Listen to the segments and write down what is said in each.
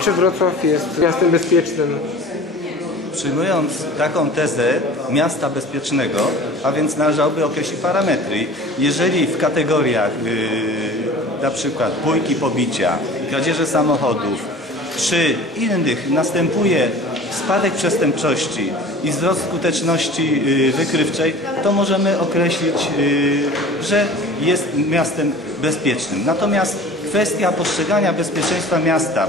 Czy Wrocław jest miastem bezpiecznym? Przyjmując taką tezę miasta bezpiecznego, a więc należałoby określić parametry. Jeżeli w kategoriach yy, na przykład bójki pobicia, kradzieży samochodów czy innych następuje spadek przestępczości i wzrost skuteczności yy, wykrywczej, to możemy określić, yy, że jest miastem bezpiecznym. Natomiast kwestia postrzegania bezpieczeństwa miasta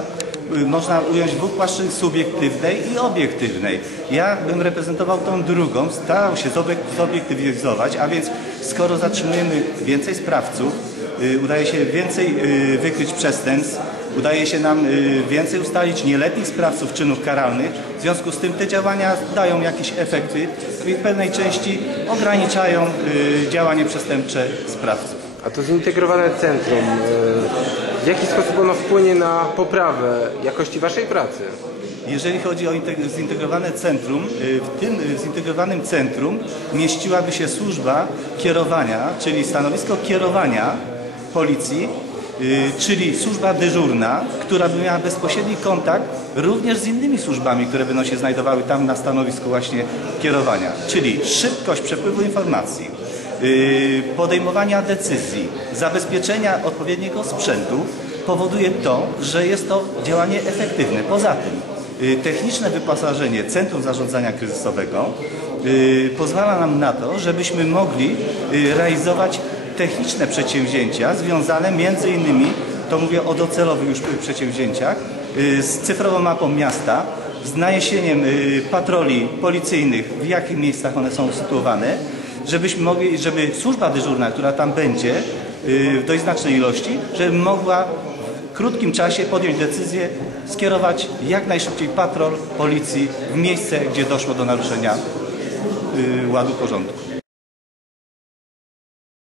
można ująć dwóch płaszczyznach subiektywnej i obiektywnej. Ja bym reprezentował tą drugą, starał się zobiek- zobiektywizować, a więc skoro zatrzymujemy więcej sprawców, y, udaje się więcej y, wykryć przestępstw, udaje się nam y, więcej ustalić nieletnich sprawców czynów karalnych, w związku z tym te działania dają jakieś efekty i w pewnej części ograniczają działanie przestępcze sprawców. A to zintegrowane centrum, w jaki sposób ono wpłynie na poprawę jakości waszej pracy? Jeżeli chodzi o integ- zintegrowane centrum, y, w tym y, zintegrowanym centrum mieściłaby się służba kierowania, czyli stanowisko kierowania policji, y, czyli służba dyżurna, która by miała bezpośredni kontakt również z innymi służbami, które będą się znajdowały tam na stanowisku właśnie kierowania, czyli szybkość przepływu informacji, podejmowania decyzji, zabezpieczenia odpowiedniego sprzętu powoduje to, że jest to działanie efektywne. Poza tym y, techniczne wyposażenie Centrum Zarządzania Kryzysowego y, pozwala nam na to, żebyśmy mogli y, realizować techniczne przedsięwzięcia związane między innymi, to mówię o docelowych już przedsięwzięciach, y, z cyfrową mapą miasta, z naniesieniem y, patroli policyjnych, w jakich miejscach one są sytuowane, żebyśmy mogli, żeby służba dyżurna, która tam będzie y, w dość znacznej ilości, żeby mogła w krótkim czasie podjąć decyzję, skierować jak najszybciej patrol policji w miejsce, gdzie doszło do naruszenia y, ładu porządku.